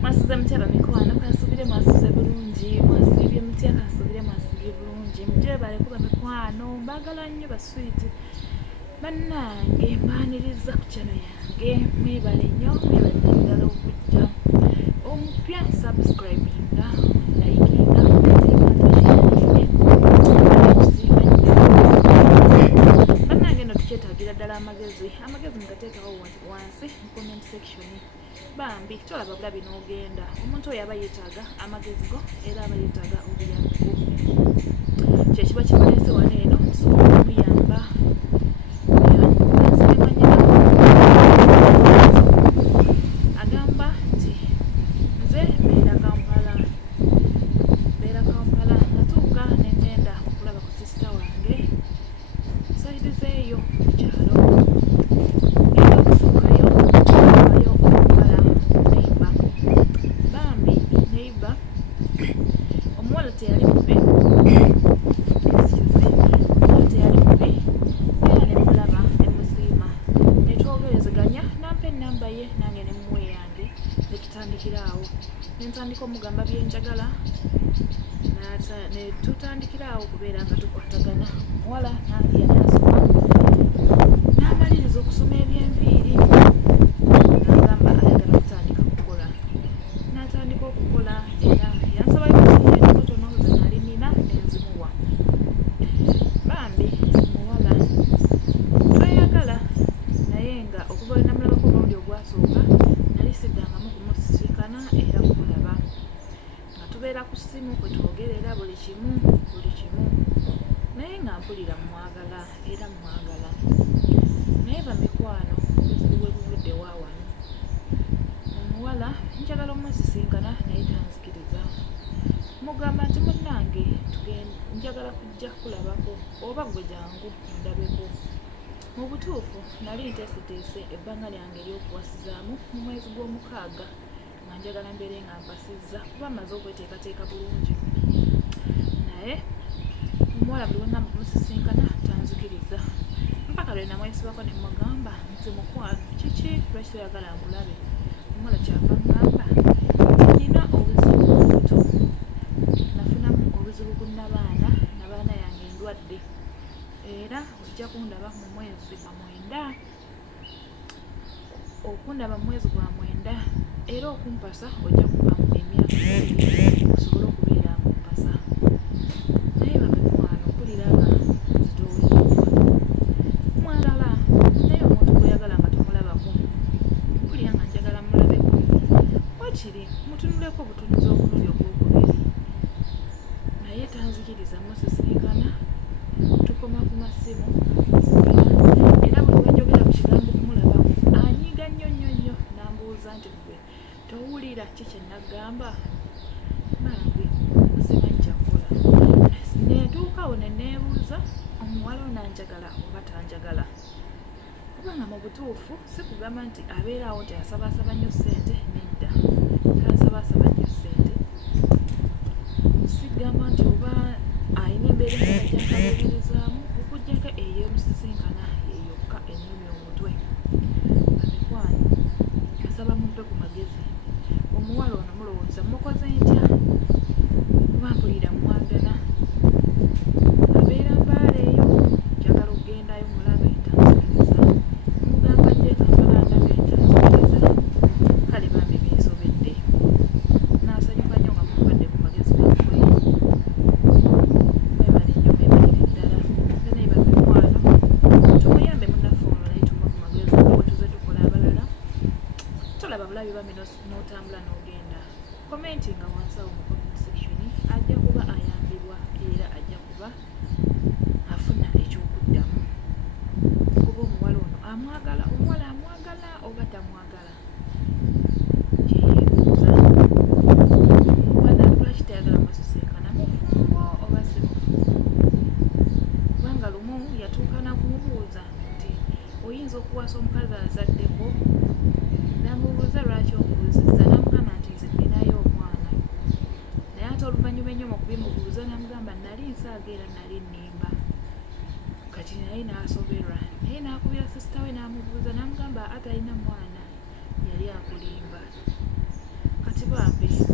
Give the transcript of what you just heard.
Mwasize mutya bamikwano kasubire mwasize bulungi mwasibye mutya kasubire mwasibye bulungi mujebale kuba mikwano mbagala nnyo baswiti bannange mbaniriza ku channel yange mwebale nnyo mwebale ddala okujja omupya subscribinga likinga bannange no tukyetagira ddala amagezi mugateekawo wansi mu comment section bambi tolaba bulabi n'ogenda omuntu oyo aba yeetaaga amagezi go era aba yeetaaga obuyambi bwo kyekiba kimuleese wano eno tusobola okuyamba agamba nti nze mbeera Kampala natuuka negenda okulaba ku sisita wange saidi zeeyo mu kyalo ntandika omugamba byenjagala ne tutandikirawo okubeera nga tukwatagana muwala nange yanasoma n'amaliriza okusoma ebyenviiri n'agamba ayagala kutandika kukola n'atandika okukola era yansabayo kusinga ze nali nina nenzimuwa bambi muwala twayagala naye nga okuva we namulabako omulundi ogwasooka nali siddangamu kumusisikana era kumulaba nga tubeera ku ssimu kwe twogerera buli kimu naye nga mpulira mwagala era mwagala naye bamikwano obuzibu bwe buvudde waawano omuwala njagala omwesisinkana naye tanzikiriza mugamba nti munnange njagala kujja kulabako oba gwe jangu ondabeko mu butuufu nali nteeseteese ebbanga lyange ery'okuwasizaamu mu mwezi gw'omukaaga nga njagala mbeere nga mpasizza kuba mmaze okweteekateeka bulungi naye omuwala buli wenna musisinkana tanzikiriza mpaka lwe namwesibako ne mugamba nti mukwano kiki lwaki toyagala nkulabe omuwala kyava ngamba nina obuzibu buto nafunamu obuzibu ku nabaana yange endwadde era ojja kundaba mu mwezi gwa mwenda okundaba mu mwezi gwa mwenda era okumpasa ojja kubamu emyaka osobole okubeera ngumpasa naye bamikwano mpulira nga zitoweddwa mwagala naye omuntu gweyagala nga tomulabako mpulira nga njagala mulabeko wakiri mutunuleko obutunuzi obulungi obwokubiri naye tanzikiriza musisinkana tukoma ku masimu era buli wenjogera ku kigambo kumulaba anyiga nnyo nambuuza nti gwe towulira kiki nagamba nange simanyi kyakola netuukawo neneebuuza omuwala onanjagala oba tanjagala kubanga mu butuufu si kugamba nti abeeraawo nti asabaasaba nnyo ssente nedda tasabaasaba nnyo ssente sigamba nti oba ayina embeera enjakalubirezaamu okujjako ey'omusisinkana yeyokka ennyumi omutwe bamikwano asaba mumpe ku magezi omuwala ono mulowooza mukoze ntya kuba mpulira mwagala abeera mbaala eyo njagala okugendayo mulabe tanzikiriza mugamba gye Kampala ndabe tanzikiriza kale bambi binsobedde naasanyuka nnyo nga mumpadde ku magezi gammwe bulabi bami n'otambula n'ogenda komenti nga wansawo mu comment section ajja kuba ayambibwa era ajja kuba afuna ekyokuddamu kuba omuwala ono amwagala omuwala amwagala oba tamwagala kyeyeebuuza omuwala lwaki tayagala musisinkana mufumbo oba si mufumbo kubanga lumu yatuuka nakumubuuza nti oyinza okuwasa omukazi azaddeko namubuuza lwaki omubuuzizza namugamba nti nze ninayo omwana naye ate oluvannyuma ennyo mu kubimubuuza namugamba nali nsaaga era nali nnimba kati naye n'asoberwa naye n'akubira sisita we n'amubuuza namugamba ate alina mwana yali akulimba kati bambi.